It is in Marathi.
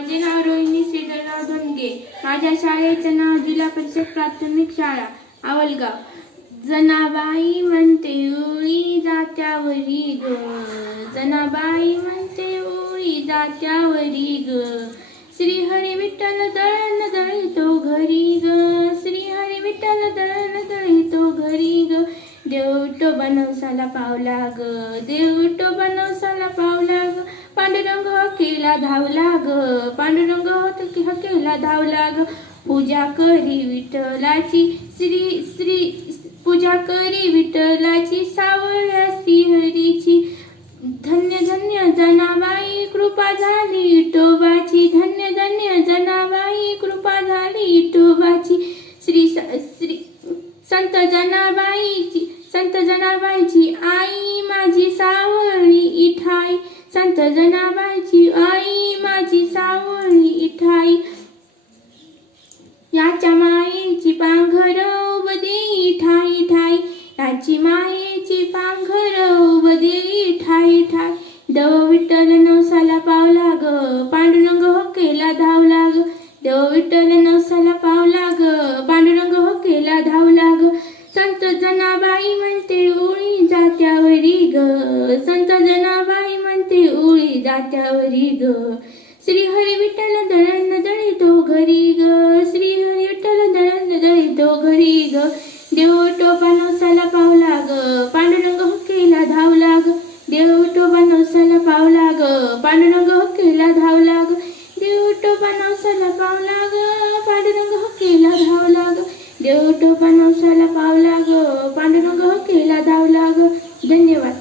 माझे नाव रोहिणी श्रीधरराव धोंडगे. माझ्या शाळेचं नाव जिल्हा परिषद प्राथमिक शाळा आवलगाव. जनाबाई म्हणते ओळी जात्यावरी ग. जनाबाई म्हणते ओळी जात्यावरी ग. श्री हरी विठ्ठल दळण दळितो घरी ग. श्री हरी विठ्ठल दळण दळितो घरी ग. देवटो बनवसाला पावला ग. देवटो बनवसाला पावला पांडुरंग हकीला धावला ग पांडुरंग हकीला हकेला धावला ग पूजा करी विठ्ठलाची श्री श्री पूजा करी विठ्ठलाची सावळ्या श्रीहरीची. धन्य धन्य जनाबाई कृपा झाली विठोबाची धन्य धन्य जनाबाई कृपा झाली विठोबाची श्री स- श्री संत जनाबाईची संत जनाबाईची आई संत जनाबाईची आई माझी सावळी इठाई. याच्या मायेची पांघर उबदी ठाई ठाई याची मायेची पांघर उबदी ठाई ठाई देव विठ्ठल नवसाला पावला ग पांडुरंग होकेला धावला ग देव विठ्ठल नवसाला पावला ग पांडुरंग होकेला धावला ग संत जनाबाई म्हणते ओळी म्हणते दात्यावरी ग श्री हरी विठ्ठल दळण दळितो घरी ग श्री हरी विठ्ठल दळण दळितो घरी ग देव टोपा नवसाला पावला ग पांडुरंग हुकेला धावला ग देव टोपा नवसाला पावला ग पांडुरंग हुकेला धावला ग देव टोपा नवसाला पावला ग पांडुरंग हुकेला धावला ग देव टोपा नवसाला पावला ग पांडुरंग हुकेला धावला ग धन्यवाद.